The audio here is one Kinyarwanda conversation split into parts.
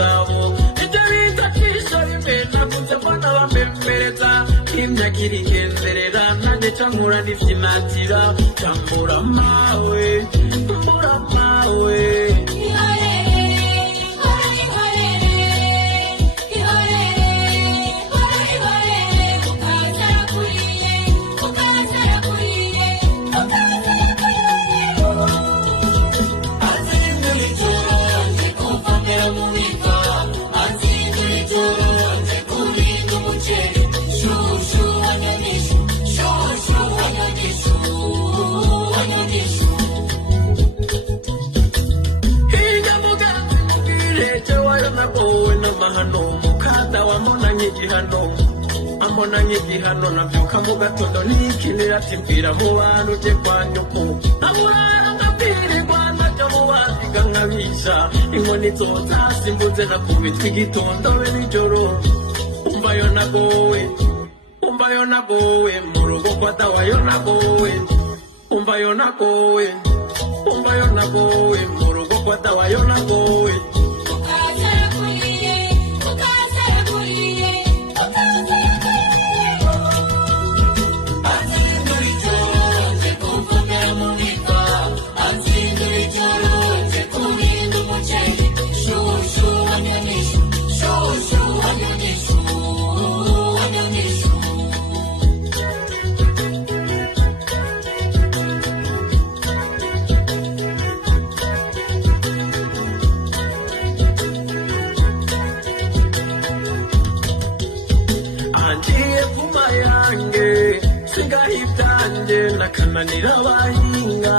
gasabo ibyo bita kwishora imbere nakunze mbona bambemereza imyakira igenzerera nanjye cankura n'ivyinatira cambura mawe mbura mawe Amonanye gihano nabyuka mu gatondo nikinira timbira mu bantu je kwa nyoko nabura ngapire Rwanda cyo mu baziga nkabisha inkoni zose simbuze nakubitwa igitondo be nijoro umva yo nagowe mu rugo kwa dawa yo nagowe umva yo nagowe mu rugo kwa dawa yo nagowe nakananira abahinga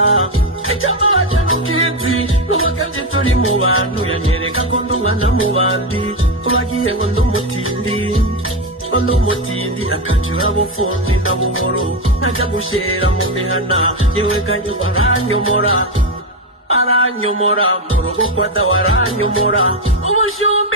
ijambo bajanukizi n'ubakaje turi mu bantu yanyereka ko ndumwana mu bandi bagiye ngo ndumutindi akanjura bufundi na buhoro najya gushera mu mihana yewe kanyuba aranyomora mu rugo kwa dawa aranyomora umushumba